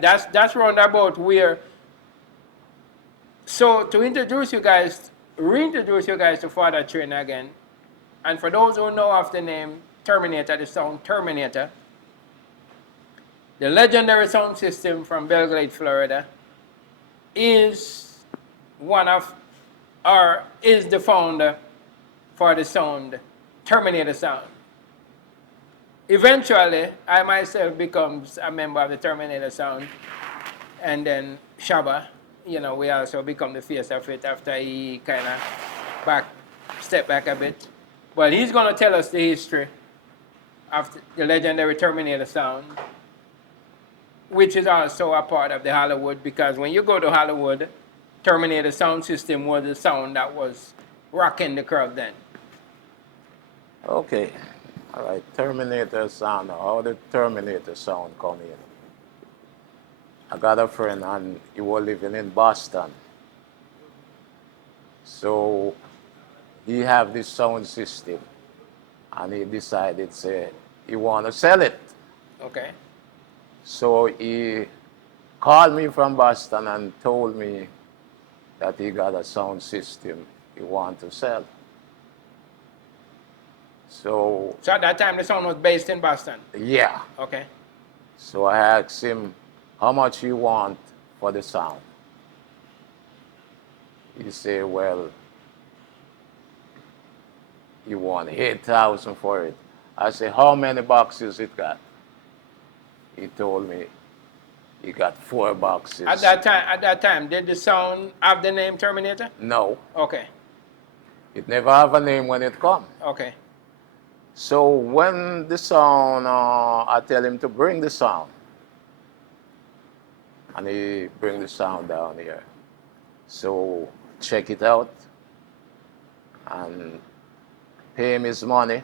That's roundabout where. So to introduce you guys, reintroduce you guys to Father Train again, and for those who know of the name Terminator, the sound Terminator, the legendary sound system from Belgrade, Florida, is one of, or is the founder for the sound Terminator sound. Eventually, I myself becomes a member of the Terminator sound, and then Shabba, we also become the face of it after he kind of step back a bit. But he's gonna tell us the history of the legendary Terminator sound, which is also a part of the Hollywood, because when you go to Hollywood, Terminator sound system was the sound that was rocking the crowd then. Okay. All right. Terminator sound. How did Terminator sound come in? I got a friend and he was living in Boston. So he have this sound system and he decided say he want to sell it. Okay. So he called me from Boston and told me that he got a sound system he want to sell. So So at that time, the sound was based in Boston. yeah. Okay. So I asked him how much he want for the sound. He said, well, he want 8,000 for it. I said, how many boxes it got? He told me he got 4 boxes. At that time, did the sound have the name Terminator? No, Okay. it never have a name when it come. Okay. So when the sound, I tell him to bring the sound. And he bring the sound down here. So check it out and pay him his money.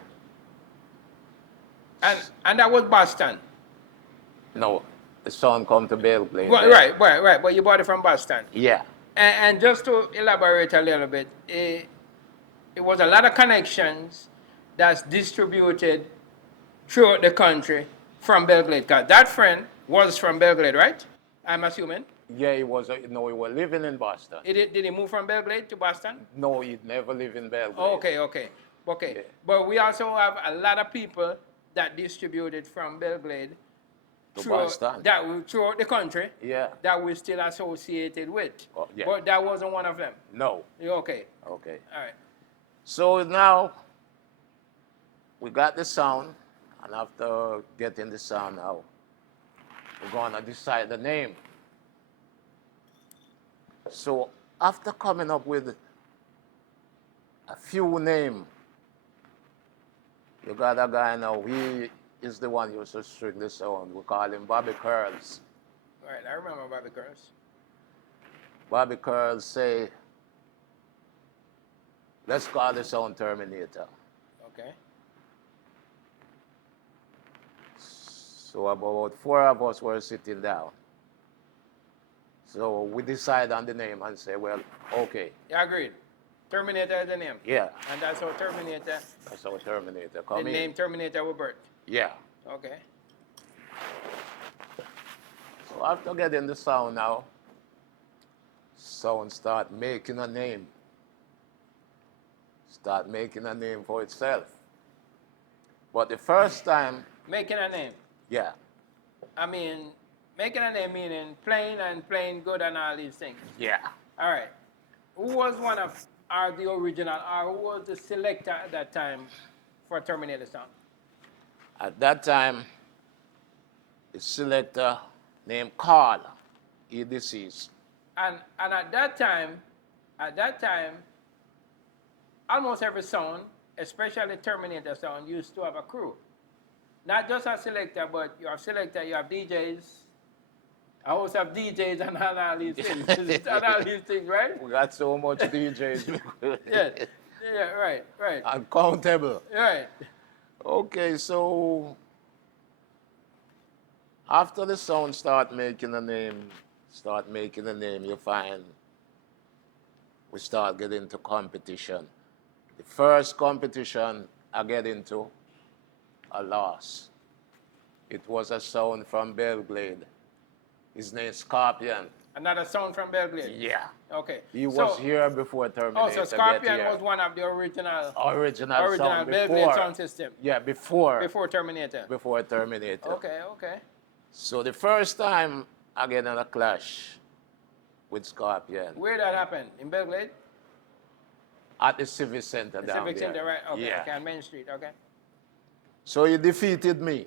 And that was Boston. No, the sound come to Belle. Right. But you bought it from Boston. Yeah. And just to elaborate a little bit, it was a lot of connections that's distributed throughout the country from Belgrade. Because that friend was from Belgrade, right? I'm assuming. Yeah, he was living in Boston. Did he move from Belgrade to Boston? No, he never lived in Belgrade. Oh, okay. Yeah. But we also have a lot of people that distributed from Belgrade To Boston. throughout the country. Yeah. That we're still associated with. Oh, yeah. But that wasn't one of them. No. Okay. Okay. All right. So now we got the sound, and after getting the sound now, we're gonna decide the name. So after coming up with a few names, you got a guy now, he is the one who used to string the sound. We call him Bobby Curls. All right, I remember Bobby Curls. Bobby Curls say, let's call the sound Terminator. Okay. So about 4 of us were sitting down. So we decide on the name and say, well, okay. Yeah, agreed. Terminator is the name. Yeah. And that's how Terminator. That's how Terminator come The in. name Terminator was birthed. Yeah. Okay. So after getting the sound now, sound start making a name. Start making a name for itself. But the first time, Making a name. yeah, I mean, making a name meaning playing good and all these things. yeah. All right. Who was one of the original, or who was the selector at that time for Terminator sound? At that time, the selector named Carl, he deceased. And at that time, almost every sound, especially Terminator sound, used to have a crew. Not just a selector, but you have selector, you have DJs. I also have DJs and all these things. And all these things, right? We got so much DJs. Yeah, right. Uncountable. Right. Okay, so after the sound start making a name, you find we start getting into competition. The first competition I get into, I lost. It was a sound from Belgrade. His name Scorpion. Another sound from Belgrade. Yeah. Okay. He So- was here before Terminator Oh, so Scorpion get here. was one of the original Original sound Belgrade before. sound system. Yeah, before Terminator. before Terminator. Okay, okay. So the first time I get in a clash with Scorpion Where that happened? In Belgrade? at the Civic Center The down Civic there. Center, right? Okay, Yeah. okay, on Main Street, okay. So he defeated me.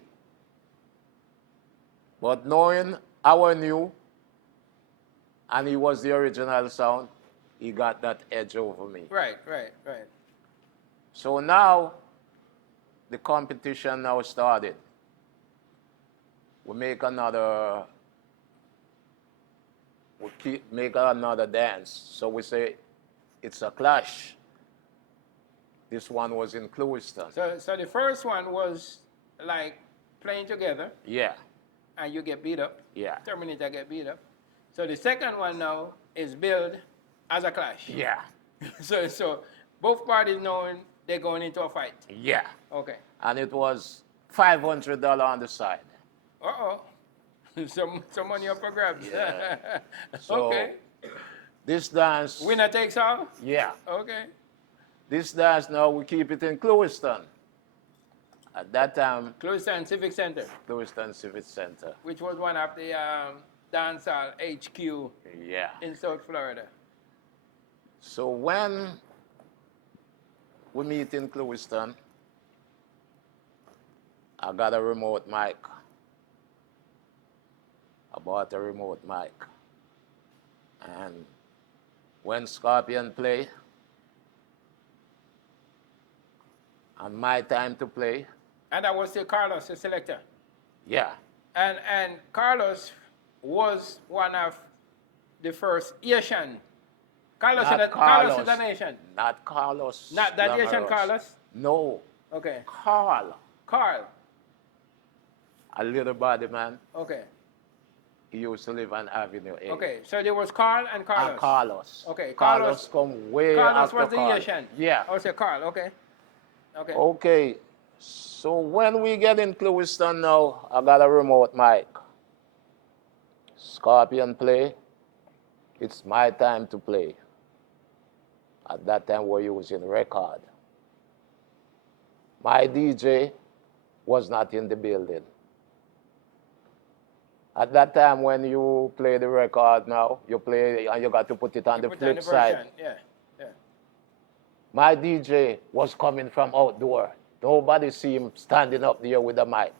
But knowing our new, and he was the original sound, he got that edge over me. Right, right, right. So now, the competition now started. We make another, make another dance. So we say, it's a clash. This one was in Clewiston. So the first one was like playing together Yeah, and you get beat up. yeah, Terminator get beat up. So the second one now is billed as a clash. yeah, So both parties knowing they're going into a fight. yeah. Okay. And it was $500 on the side. Uh-oh. Some money up for grabs. Yeah. So Okay. this dance, Winner takes all? yeah, Okay. this dance now we keep it in Clewiston. At that time, Clewiston Civic Center, Clewiston Civic Center. which was one of the dancehall HQ Yeah. in South Florida. So when we meet in Clewiston, I got a remote mic. I bought a remote mic. And when Scorpion play, and my time to play, And that was still Carlos, the selector. yeah, And Carlos was one of the first Asian. Carlos is an Asian. Not Carlos. Not that Asian Glamoros. Carlos? No, Okay. Carl. Carl. A little body man. Okay. He used to live on Avenue A. Okay. So there was Carl and Carlos. And Carlos. Okay, Carlos come way Carlos after was the Carl. Asian. Yeah. Oh, so Carl. Okay. Okay. Okay. So when we get in Clewiston now, I got a remote mic. Scorpion play. It's my time to play. At that time we're using record. My DJ was not in the building. At that time when you play the record now, you play and you got to put it on the Put flip the side. version. Yeah. Yeah. My DJ was coming from outdoor. Nobody see him standing up there with a mic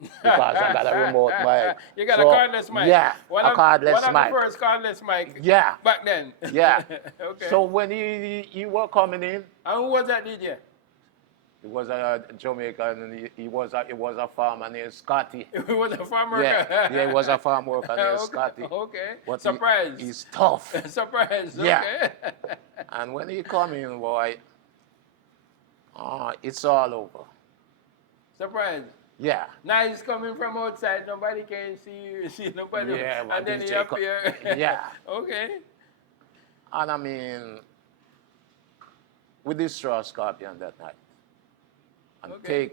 because I got a remote mic. You got a So, cordless mic. Yeah, One a of cordless the mic. first cordless mic. Yeah. Back then. Yeah. Okay. So when he were coming in, And who was that DJ? he was a Jamaican and he was a farmer named Scotty. He was a farmer. Yeah, he was a farm worker named Okay. Scotty. Okay. But Surprise. He's tough. Surprise. Yeah. Okay. And when he come in, boy, it's all over. Surprise. Yeah. Now he's coming from outside. Nobody can see nobody. Yeah, but and then he DJ appear. Yeah. Okay. And I mean, we destroy Scorpion that night. And Okay.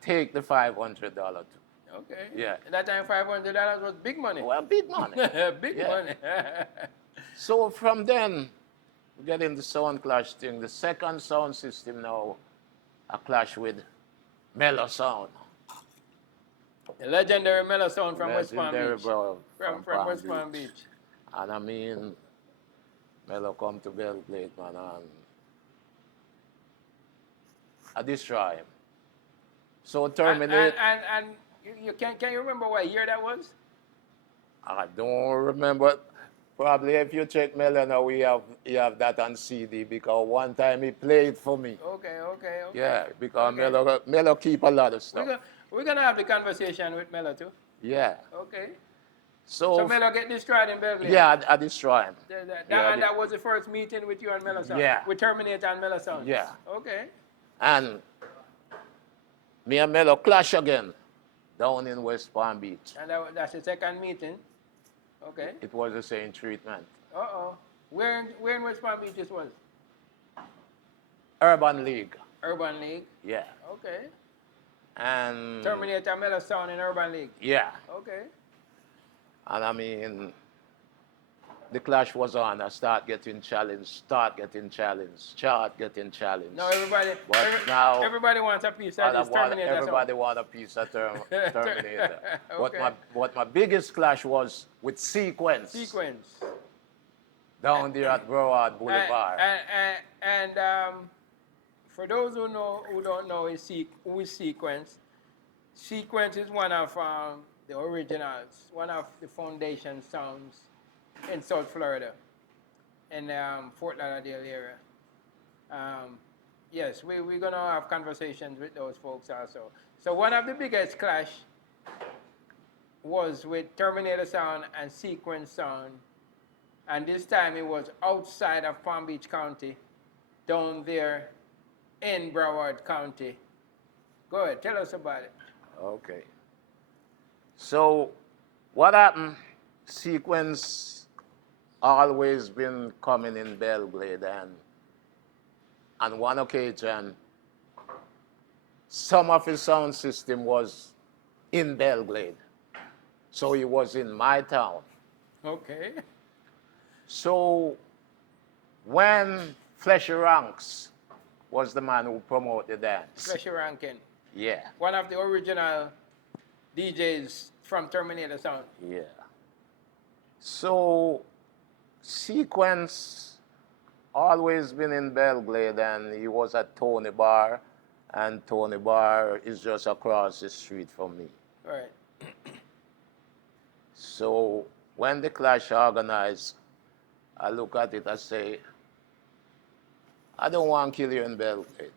take the $500 too. Okay. Yeah. At that time, $500 was big money. Well, big money. Big Yeah. money. So from then, we get in the sound clash thing. The second sound system now, a clash with Mellow Sound. The legendary Mellow Sound from West Palm Legendary, Beach. bro, From West Palm Beach. And I mean, Mellow come to Belgrade, man, and I destroy him. So terminate. And you can you remember what year that was? I don't remember. Probably if you check Mellow now, he have that on CD because one time he played for me. Okay. Yeah, because Okay. Mellow keep a lot of stuff. We're gonna have the conversation with Mello too. Yeah. Okay. So So Mello get destroyed in Belgrade. yeah, I destroy him. And that was the first meeting with you and Mello Sound. Yeah. With Terminator and Mello Sound. Yeah. Okay. And me and Mellow clash again down in West Palm Beach. And that's the second meeting. Okay. It was the same treatment. Where in West Palm Beach this was? Urban League. Urban League. Yeah. Okay. And Terminator Mellow Sound in Urban League. yeah. Okay. And I mean, the clash was on. I start getting challenged, start getting Now challenged. everybody, But now, everybody wants a piece of this Terminator everybody song. want a piece of Terminator. Okay. What my biggest clash was with Sequence Sequence. down there at Broward And, Boulevard. for those who don't know who is Sequence, Sequence is one of the originals, one of the foundation sounds in South Florida, in Fort Lauderdale area. Yes, we're gonna have conversations with those folks also. So one of the biggest clash was with Terminator Sound and Sequence Sound, and this time it was outside of Palm Beach County, down there in Broward County. Go ahead, tell us about it. Okay. So what happened? Sequence always been coming in Belgrade, and on one occasion, some of his sound system was in Belgrade. So he was in my town. Okay. So when Fleshy Ranks was the man who promoted the dance. Fleshy Rankin, Yeah, one of the original DJs from Terminator Sound. yeah. So Sequence always been in Belgrade, and he was at Tony Bar, and Tony Bar is just across the street from me. Right. So when the clash organized, I look at it, I say, I don't want to kill you in Belgrade.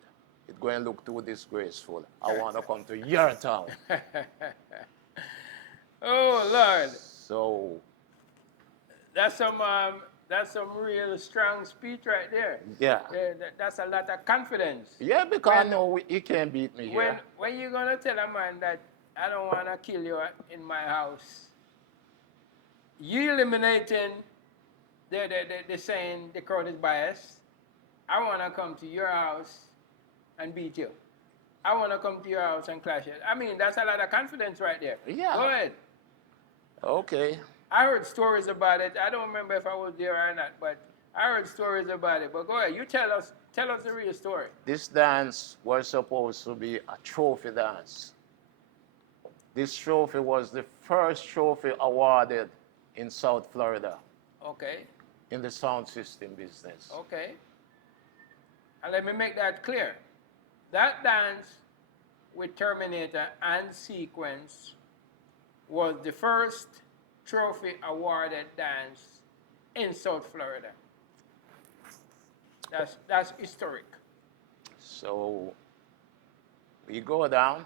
It's going to look too disgraceful. I want to come to your town. Oh Lord, So, that's some real strong speech right there. yeah. That's a lot of confidence. Yeah, because I know he can't beat me When here. when you gonna tell a man that I don't wanna kill you in my house, you eliminating the saying the crowd is biased. I wanna come to your house and beat you. I wanna come to your house and clash it. I mean, that's a lot of confidence right there. Yeah. Go ahead. Okay. I heard stories about it. I don't remember if I was there or not, but I heard stories about it. But go ahead, you tell us the real story. This dance was supposed to be a trophy dance. This trophy was the first trophy awarded in South Florida Okay, in the sound system business. okay. And let me make that clear. That dance with Terminator and Sequence was the first trophy awarded dance in South Florida. That's historic. So we go down,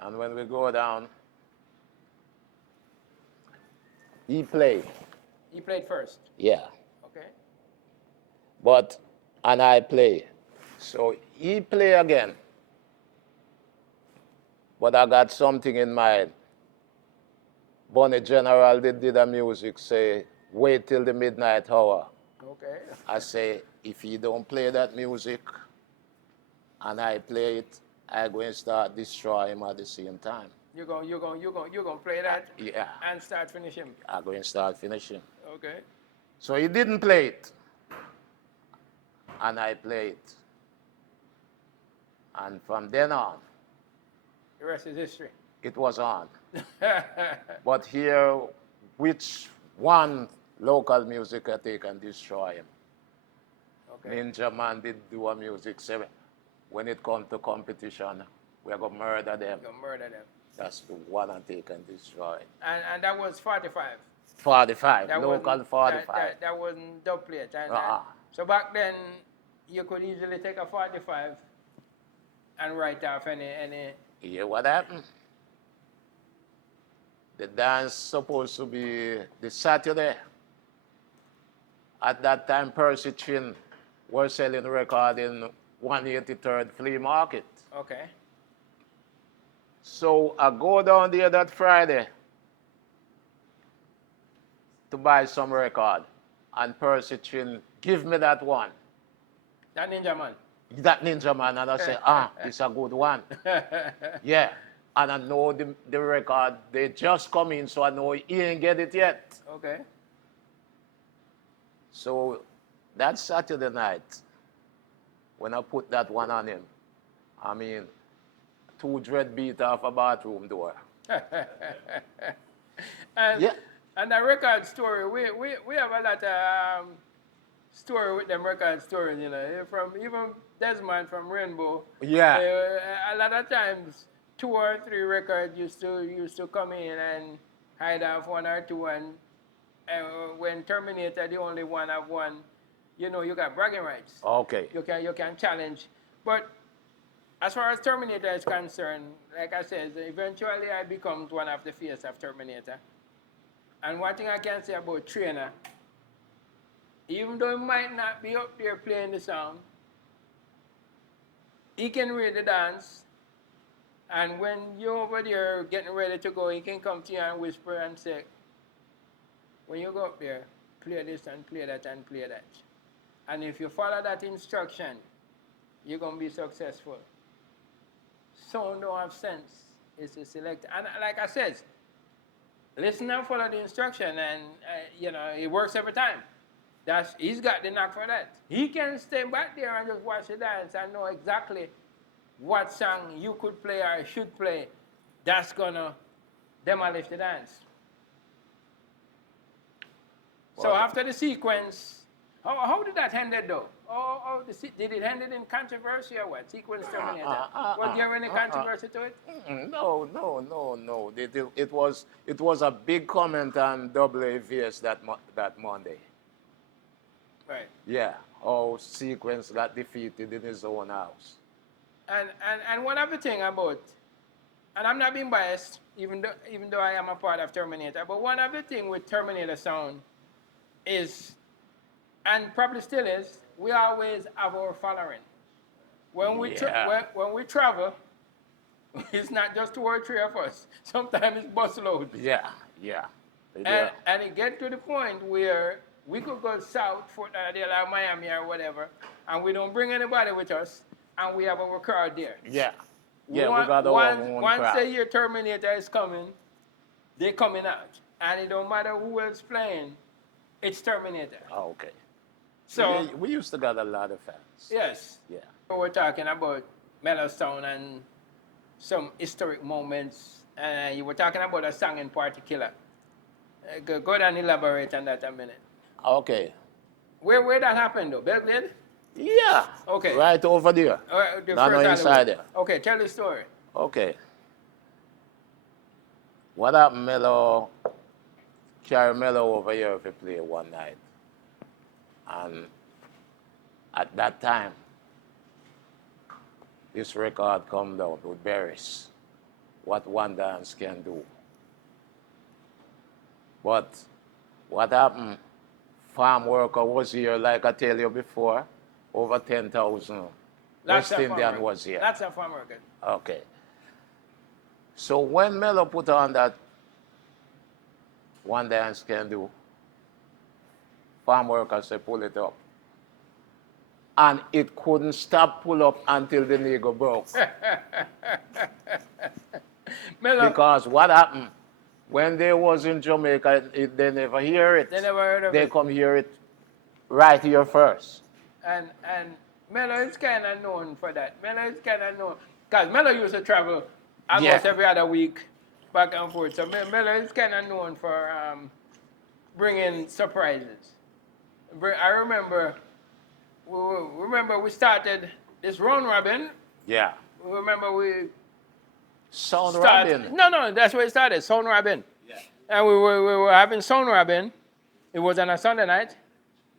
and when we go down, he played. He played first. Yeah. Okay. And I play. So he play again. But I got something in mind. Bonnie General did a music say, wait till the midnight hour. Okay. I say, if he don't play that music and I play it, I going to start destroy him at the same time. You're gonna play that Yeah, and start finishing. I going to start finishing. Okay. So he didn't play it, and I play it. And from then on, The rest is history. it was on. But here, which one local music I take and destroy him? Okay. Ninja Man did do a music say, when it comes to competition, we're going to murder them. You're gonna murder them. That's the one I take and destroy. And that was 45. 45, That local wasn't- 45. That wasn't dub plate. And, Uh-uh. so back then, you could easily take a 45 and write off any. You hear what happened? The dance supposed to be this Saturday. At that time, Percy Chin was selling record in 183rd Flea Market. Okay. So I go down there that Friday to buy some record, and Percy Chin give me that one, That Ninja Man. that Ninja Man, and I say, this a good one. Yeah. and I know the record, they just come in, so I know he ain't get it yet. Okay. So that Saturday night, when I put that one on him, I mean, two dread beat off a bathroom door. and Yeah. and the record story, we have a lot of story with them record stories, you know. From even Desmond from Rainbow. Yeah. A lot of times 2 or 3 records used to come in and hide off 1 or 2, and when Terminator the only one have one, you know, you got bragging rights. Okay. You can challenge. But as far as Terminator is concerned, like I said, eventually I become one of the face of Terminator. And one thing I can say about Trainer, even though he might not be up there playing the song, he can read the dance. And when you're over there getting ready to go, he can come to you and whisper and say, when you go up there, play this and play that and play that. And if you follow that instruction, you're going to be successful. Sound don't have sense is to select. And like I said, listen and follow the instruction, and it works every time. He's got the knack for that. He can stay back there and just watch the dance and know exactly what song you could play or should play. That's gonna demolish the dance. So Well, after the sequence, how did that end it though? Did it end it in controversy or what? Sequence Terminator. Was there any controversy to it? No. It was a big comment on WAVS that Monday. Right. Yeah, how Sequence got defeated in his own house. And one other thing about, and I'm not being biased, even though I am a part of Terminator, but one other thing with Terminator sound is, and probably still is, we always have our following. When we when we travel, it's not just 2 or 3 of us. Sometimes it's busload. Yeah. And it get to the point where we could go south, Fort Lauderdale or Miami or whatever, and we don't bring anybody with us, and we have our crowd there. Yeah, we got our own Once crowd. they hear Terminator is coming, they're coming out. And it don't matter who else playing, it's Terminator. Oh, okay. So, we used to got a lot of fans. yes. Yeah. We're talking about Mellowstone and some historic moments. You were talking about a song in particular. Go ahead and elaborate on that a minute. Okay. Where that happened though? Belle? Yeah. Okay. Right over there. The Not first inside Hollywood. there. Okay, tell the story. Okay. What happened, Mello? Carry Mello over here to play one night. And at that time, this record come down with Barris. What one dance can do. But what happened? Farm worker was here, like I tell you before, over 10,000 West Indian was here. That's a farm worker. Okay. So when Mello put on that one dance can do, farm workers say pull it up. And it couldn't stop pull up until the nigga broke. Mello, Because what happened? When they was in Jamaica, they never hear it. they never heard of They it. come hear it right here first. And Mello is kind of known for that. Mello is kind of known. Because Mello used to travel almost every other week back and forth. So Mello is kind of known for bringing surprises. I remember we started this round robin. Yeah. Remember we Sound started. Robin. No, that's where it started, Sound Robin. Yeah. And we were having Sound Robin. It was on a Sunday night.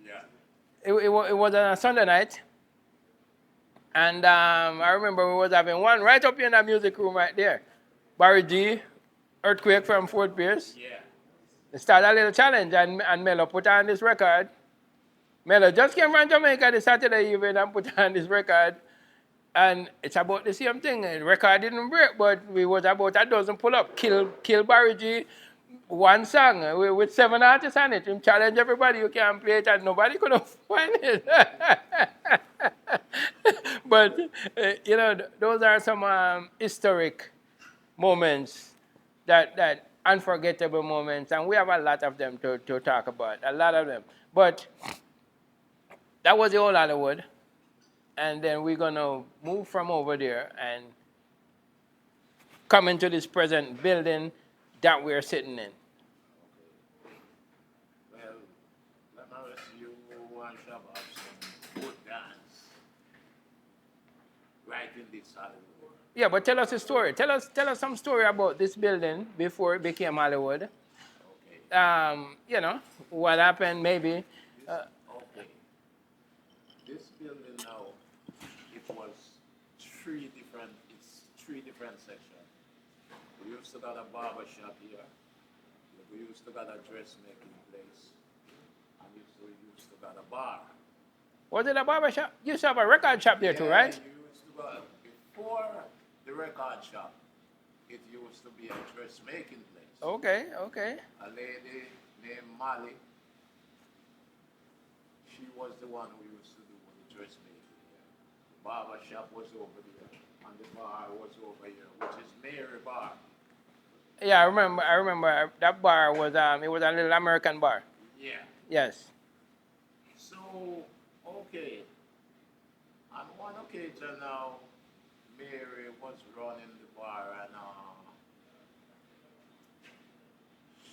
Yeah. It was on a Sunday night. And I remember we was having one right up in the music room right there. Barry G, Earthquake from Fort Pierce. Yeah. They started a little challenge, and Mello put on this record. Mello just came from Jamaica this Saturday evening and put on this record. And it's about the same thing. The record didn't break, but we was about a dozen pull up. Kill Barry G, one song with 7 artists on it. Him challenge everybody, you can play it, and nobody could find it. But, those are some historic moments, that unforgettable moments, and we have a lot of them to talk about, a lot of them. But that was the old Hollywood, and then we're gonna move from over there and come into this present building that we're sitting in. Well, Glamoros, you want to have some good dance right in this Hollywood. Yeah, but tell us a story. Tell us some story about this building before it became Hollywood. Okay. You know, what happened maybe. This, okay. This building now, it was three different sections. We used to got a barber shop here. We used to got a dressmaking place. And we used to got a bar. Was it a barber shop? You used to have a record shop there too, right? You used to go, before the record shop, it used to be a dressmaking place. Okay. A lady named Molly, she was the one who used to do the dressmaking here. The barber shop was over there, and the bar was over here, which is Mary Bar. Yeah, I remember that bar was it was a little American bar. Yeah. Yes. So, okay. On one occasion now, Mary was running the bar and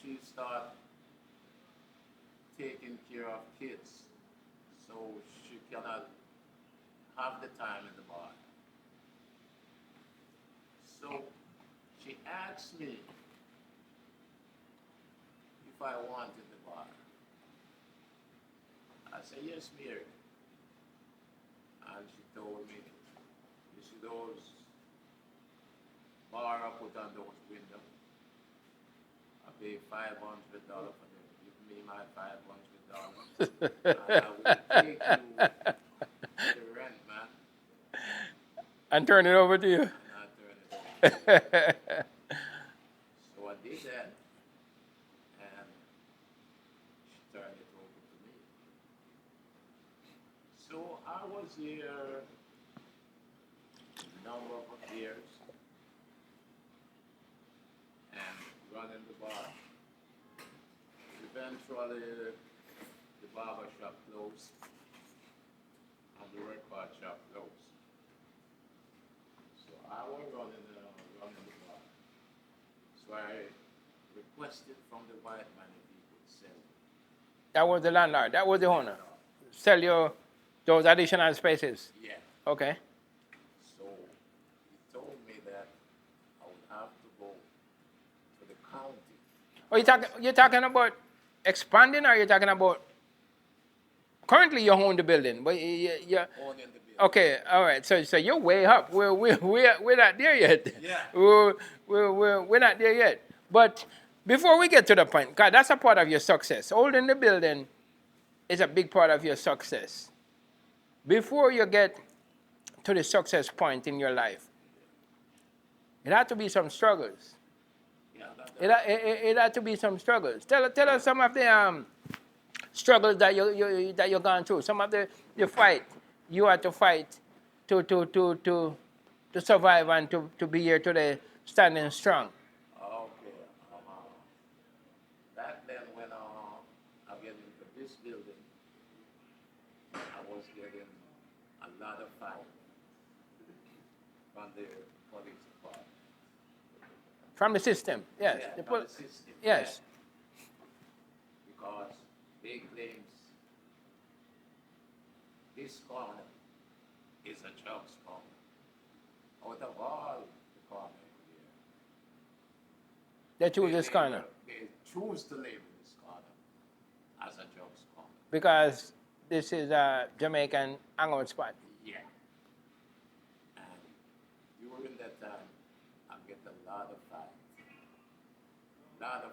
she started taking care of kids. So she cannot have the time in the bar. So she asked me if I wanted the bar. I said, yes, Mary. And she told me, you see those bar I put on those windows? I pay $500 for them. Give me my $500. And I will take you to the rent, man. And turn it over to you. And I turn it over. So I did that. And she turned it over to me. So I was here a number of years and running the bar. Eventually, the barber shop closed and the record shop closed. So I was running the bar. So I requested from the white man if he could sell me. That was the landlord. That was the owner. Sell you those additional spaces. Yeah. Okay. So he told me that I would have to go to the county. Oh, you're talking about expanding, or you're talking about currently you own the building, but you Owning the building. okay, all right. So you're way up. We're not there yet. Yeah. We're not there yet. But before we get to the point, God, that's a part of your success. Holding the building is a big part of your success. Before you get to the success point in your life, it had to be some struggles. Yeah, It had to be some struggles. Tell us some of the struggles that you've gone through. Some of the fight you had to fight to survive and to be here today, standing strong. okay. Back then when I get into this building, I was getting a lot of fight from the police department. From the system, yes. Yeah, from the system. Yes. Yeah. Because they claims this corner is a drugs corner. Out of all the corners here, They choose this corner they choose to label this corner as a drugs corner. because this is a Jamaican hangout spot. Yeah. And during that time, I get a lot of fight. Not a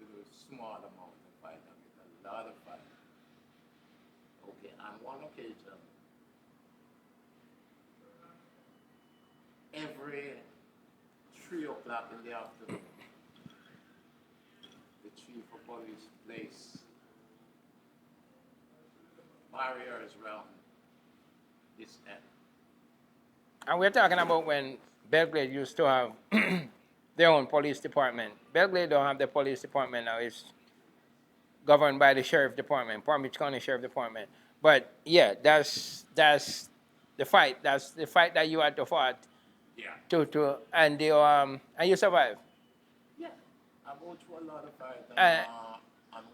little small amount of fight. I get a lot of fight. Okay, on one occasion, every 3 o'clock in the afternoon, the chief of police place barriers around this end. And we're talking about when Belle used to have their own police department. Belgrade don't have the police department now. It's governed by the sheriff department, Palm Beach County Sheriff Department. But yeah, that's the fight. That's the fight that you had to fight Yeah. to and you survived. Yeah. I go through a lot of fight Uh, on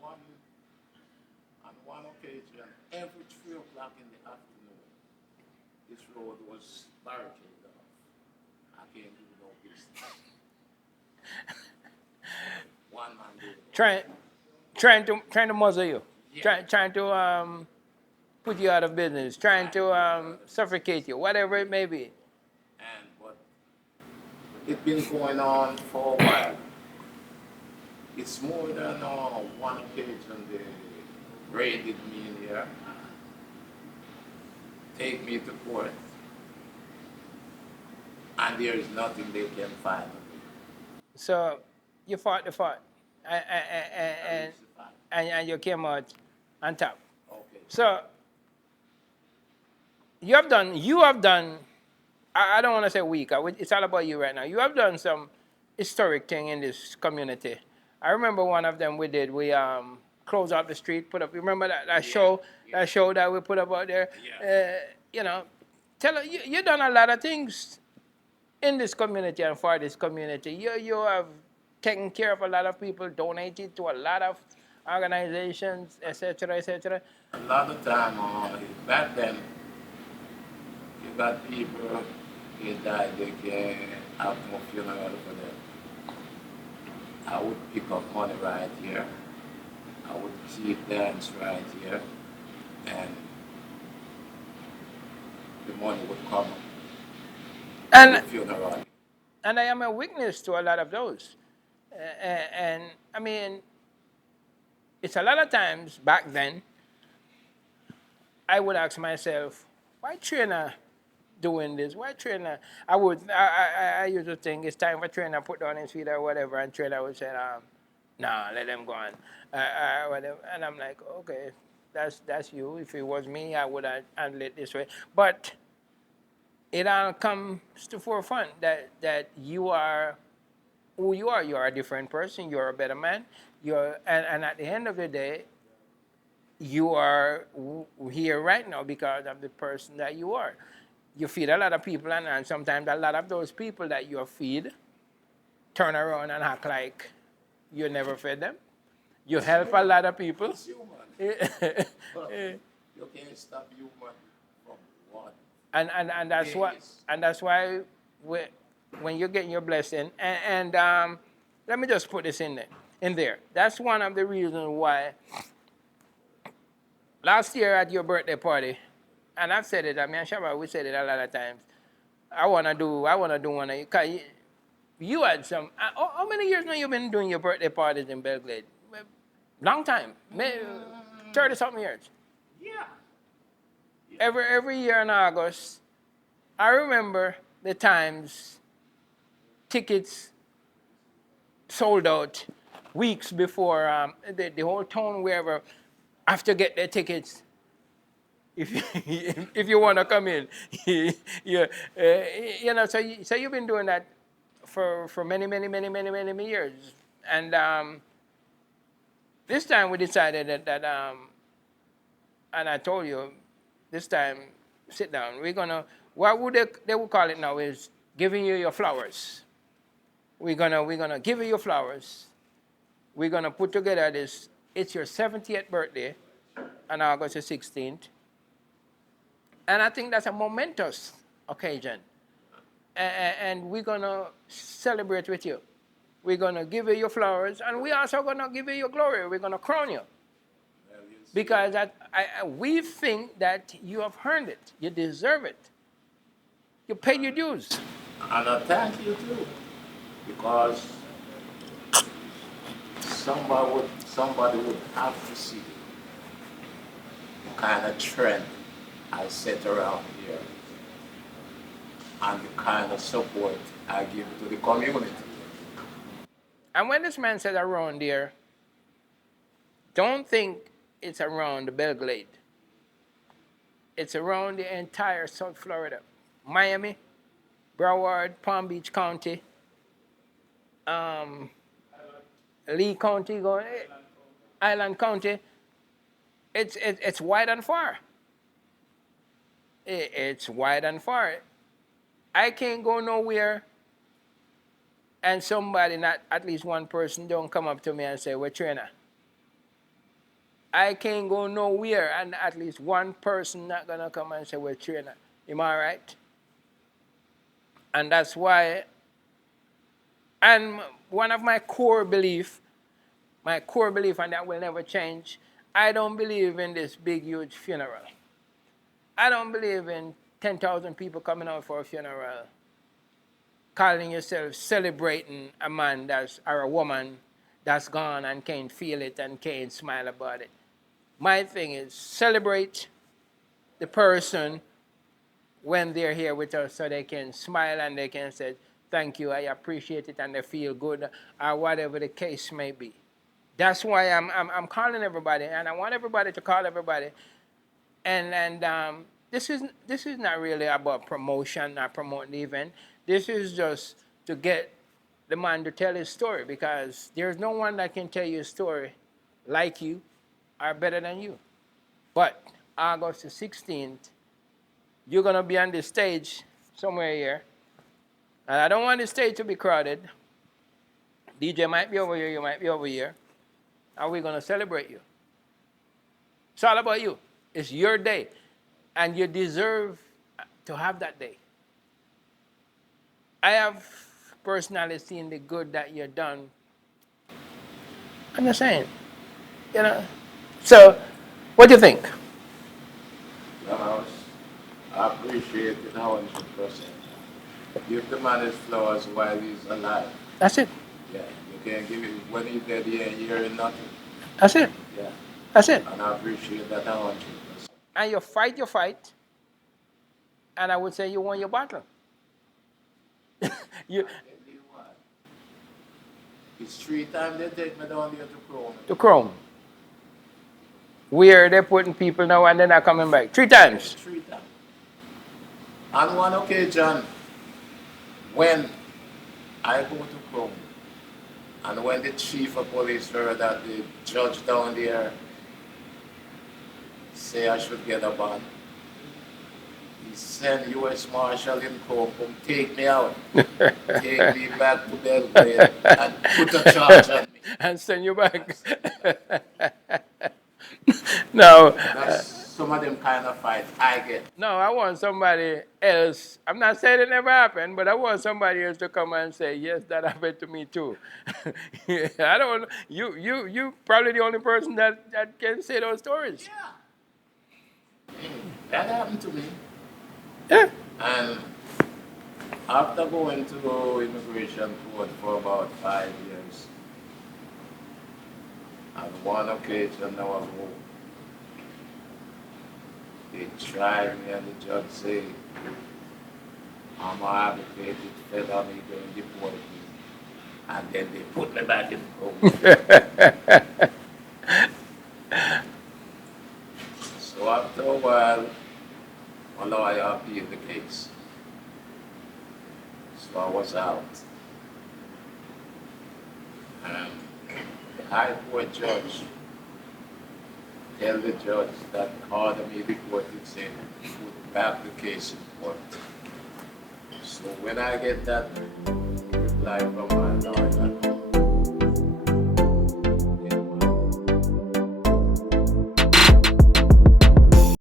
one occasion, every 3 o'clock in the afternoon, this road was barricaded off. I can't do no business. One man did it. trying to muzzle you, Yeah. trying to put you out of business, trying to suffocate you, whatever it may be. But it's been going on for a while. It's more than one occasion they raided me in here, take me to court, and there is nothing they can find on me. So you fought the fight, and That and, is the fact. and you came out on top. Okay. So you have done. I don't want to say weak. It's all about you right now. You have done some historic thing in this community. I remember one of them we did. We closed out the street, put up. You remember that show? Yeah. That show that we put up out there. Yeah. You know, you done a lot of things in this community and for this community. You have taken care of a lot of people, donated to a lot of organizations, etc., etc. A lot of time, back then, you got people, they died, they can have no funeral for them. I would pick up money right here. I would keep dance right here, and the money would come to the And funeral. and I am a witness to a lot of those. And I mean, it's a lot of times back then, I would ask myself, why trainer doing this? Why trainer? I used to think it's time for trainer put down his feet or whatever, and trainer would say, nah, let them go on. Whatever. And I'm like, okay, that's you. If it was me, I would have handled it this way. But it all comes to forefront that you are who you are. You are a different person. You're a better man. And at the end of the day, you are here right now because of the person that you are. You feed a lot of people, and sometimes a lot of those people that you feed turn around and act like you never fed them. You help a lot of people. It's human. But you can't stop human from what? And that's what Yes. and that's why when you're getting your blessing and let me just put this in there. That's one of the reasons why last year at your birthday party, and I've said it, I mean, Shabba, we said it a lot of times. I wanna do one of you. 'Cause you had some. How many years now you been doing your birthday parties in Belgrade? Long time, 30-something years. Yeah. Every year in August, I remember the times tickets sold out weeks before the whole town wherever have to get their tickets if if you want to come in. Yeah, so you've been doing that for many years, and this time we decided that and I told you this time sit down. We're gonna what would they would call it now is giving you your flowers. We're gonna give you your flowers. We're gonna put together this. It's your 70th birthday on August the 16th. And I think that's a momentous occasion. And we're going to celebrate with you. We're going to give you your flowers, and we're also going to give you your glory. We're going to crown you. Because we think that you have earned it. You deserve it. You paid your dues. And I thank you too, because somebody would have to see the kind of trend I set around here and the kind of support I give to the community. And when this man says around there, don't think it's around the Belgrade. It's around the entire South Florida. Miami, Broward, Palm Beach County, um, Lee County, going Island County, it's wide and far. It's wide and far. I can't go nowhere and somebody, not at least one person, don't come up to me and say, we're trainer. I can't go nowhere and at least one person not gonna come and say, we're trainer. Am I right? And that's why, and one of my core belief, and that will never change, I don't believe in this big, huge funeral. I don't believe in 10,000 people coming out for a funeral, calling yourself celebrating a man that's, or a woman that's gone and can't feel it and can't smile about it. My thing is celebrate the person when they're here with us so they can smile and they can say, thank you, I appreciate it, and they feel good, or whatever the case may be. That's why I'm calling everybody, and I want everybody to call everybody. And this is not really about promotion, not promoting the event. This is just to get the man to tell his story, because there's no one that can tell you a story like you or better than you. But August the 16th, you're gonna be on the stage somewhere here, and I don't want the stage to be crowded. DJ might be over here, you might be over here, and we're gonna celebrate you. It's all about you. It's your day, and you deserve to have that day. I have personally seen the good that you've done. I'm just saying, you know. So, what do you think? Glamoros, I appreciate it 100%. Give the man his flowers while he's alive. That's it. Yeah, you can't give it when he's dead. You ain't hearing nothing. That's it. Yeah, That's it. and I appreciate that 100%. And you fight your fight, and I would say you won your battle. you Tell you what, it's 3 times they take me down there to Chrome. to Chrome, where they're putting people now and they're not coming back 3 times. 3 times. On one occasion, when I go to Chrome, and when the chief of police heard that the judge down there say I should get a bond, he sent U.S. Marshal in Chrome, come take me out, take me back to Belle and put a charge on me. And send you back. No, That's some of them kind of fights I get. no, I want somebody else. I'm not saying it never happened, but I want somebody else to come and say, yes, that happened to me too. I don't. You probably the only person that can say those stories. That happened to me. Yeah. And after going to immigration court for about 5 years, on one occasion I was home. They tried me and the judge said, I'm an advocate, it fell on me, going to deport me. And then they put me back in court. So after a while, my lawyer appealed the case. So I was out. And the High Court judge tell the judge that order me deported, saying put back the case in court. So when I get that reply from my lawyer,